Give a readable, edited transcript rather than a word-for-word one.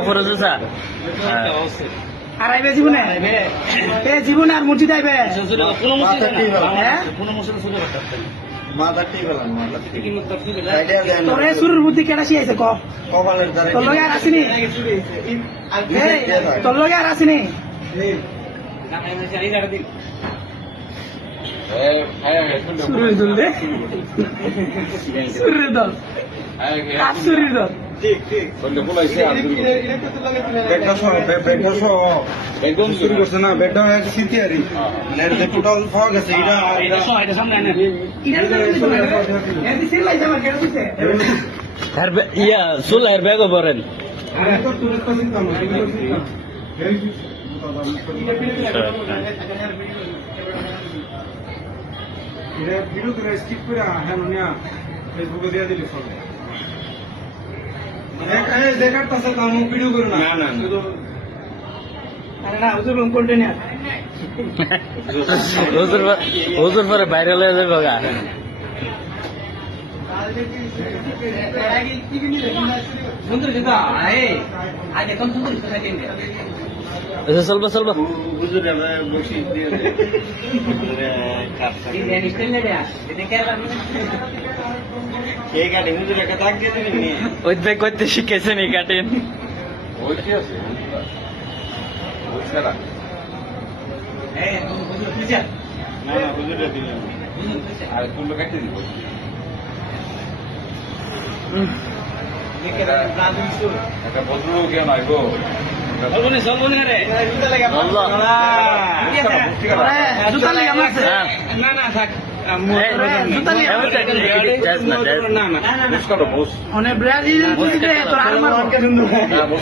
উপরে জুসা আর আইবে জীবনে এ জীবনে আর মুটি যাইবে তোরে শুরুর বুদ্ধি কেনা শিয়াইছে ক তোর লগে আর আসিনি তোর লগে আর আসিনি শুরুর দল দে শুরুর দল কাজ শুরুর দল শুরু করছে না বেডটা সিটিয়ারি টোটাল পাওয়া গেছে ইয়া চুলার ব্যাগও বলেন ভিডিও স্কিপ করে হ্যাঁ ফেসবুকে দিয়ে দিলি সবাই দেখার পাশে কাম ভিডিও করে না না আরে না হুজুর রুম করতে না হুজুর পরে বাইরে লয়ে যাবে গা চলবা চলবা ওই ব্যাগ করতে শিখেছেন এই কাটেন একটা ভদ্রলোক কেন আইবো জুতা লেগে মারছে না না থাক অনেক ব্রাজিল তোর আর মারবো